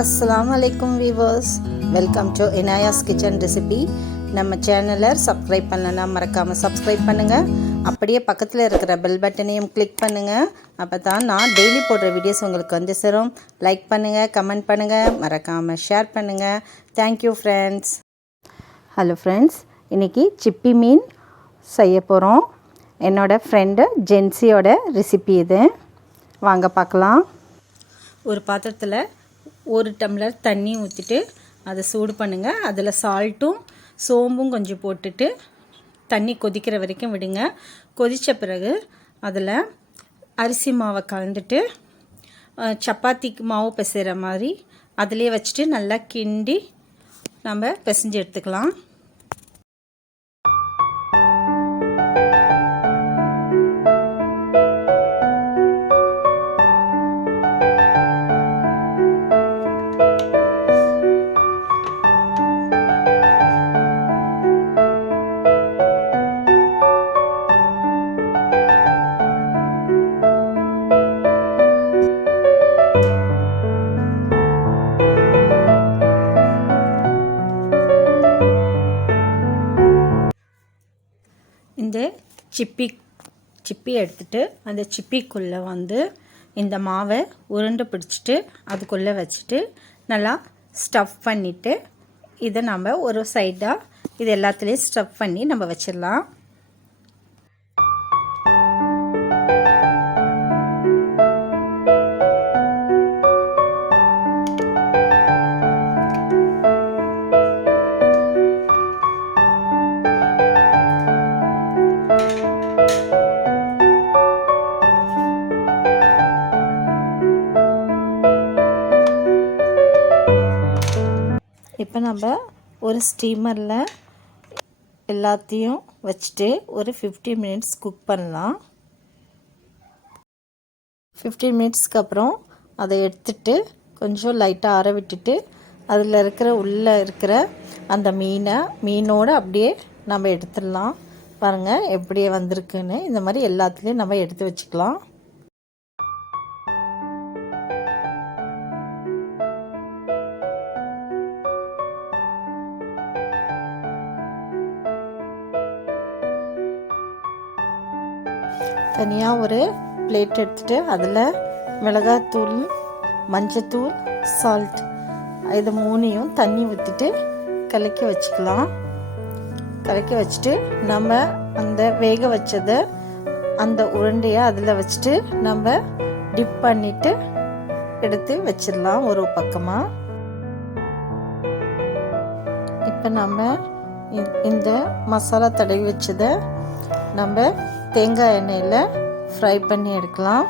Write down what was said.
Assalamualaikum viewers, welcome to Inaaya's kitchen recipe. நம்ம சேனலை subscribe பண்ணலனா மறக்காம சப்ஸ்கிரைப் பண்ணுங்க. அப்படியே பக்கத்துல இருக்கிற பெல் பட்டனையும் கிளிக் பண்ணுங்க. அப்பதான் நான் டெய்லி போடுற வீடியோஸ் உங்களுக்கு வந்து சேரும். லைக் பண்ணுங்க, கமெண்ட் பண்ணுங்க, மறக்காம ஷேர் பண்ணுங்க. Thank you friends. Hello friends, இன்னைக்கு சிப்பி மீன் செய்ய போறோம். என்னோட ஃப்ரெண்ட் ஜென்சியோட ரெசிபி இது. வாங்க பார்க்கலாம். ஒரு பாத்திரத்தில் 1 டம்ளர் தண்ணி ஊற்றிட்டு அதை சூடு பண்ணுங்கள். அதில் சால்ட்டும் சோம்பும் கொஞ்சம் போட்டுட்டு தண்ணி கொதிக்கிற வரைக்கும் விடுங்க. கொதித்த பிறகு அதில் அரிசி மாவை கலந்துட்டு சப்பாத்திக்கு மாவு பிசைகிற மாதிரி அதிலே வச்சுட்டு நல்லா கிண்டி நம்ம பிசைஞ்சு எடுத்துக்கலாம். இந்த சிப்பி எடுத்துட்டு அந்த சிப்பிக்குள்ளே வந்து இந்த மாவை உருண்டை பிடிச்சிட்டு அதுக்குள்ளே வச்சுட்டு நல்லா ஸ்டஃப் பண்ணிவிட்டு இதை நம்ம ஒரு சைடாக இது எல்லாத்துலேயும் ஸ்டஃப் பண்ணி நம்ம வச்சிடலாம். இப்போ நம்ம ஒரு ஸ்டீமரில் எல்லாத்தையும் வச்சுட்டு ஒரு 15 மினிட்ஸ் குக் பண்ணலாம். 15 மினிட்ஸ்க்கு அப்புறம் அதை எடுத்துட்டு கொஞ்சம் லைட்டாக ஆற விட்டுட்டு அதில் உள்ளே இருக்கிற அந்த மீனோடு அப்படியே நம்ம எடுத்துடலாம். பாருங்கள் எப்படியே வந்திருக்குன்னு. இந்த மாதிரி எல்லாத்துலேயும் நம்ம எடுத்து வச்சுக்கலாம். தனியாக ஒரு பிளேட் எடுத்துகிட்டு அதில் மிளகாத்தூள், மஞ்சத்தூள், சால்ட் இது 3ஐயும் தண்ணி ஊற்றிட்டு கலக்கி வச்சுக்கலாம். கலக்கி வச்சுட்டு நம்ம அந்த வேக வச்சதை அந்த உருண்டையை அதில் வச்சுட்டு நம்ம டிப் பண்ணிவிட்டு எடுத்து வச்சிடலாம் ஒரு பக்கமாக. இப்போ நம்ம இந்த மசாலா தடவி வச்சதை நம்ம தேங்காய் எண்ணெயில் ஃப்ரை பண்ணி எடுக்கலாம்.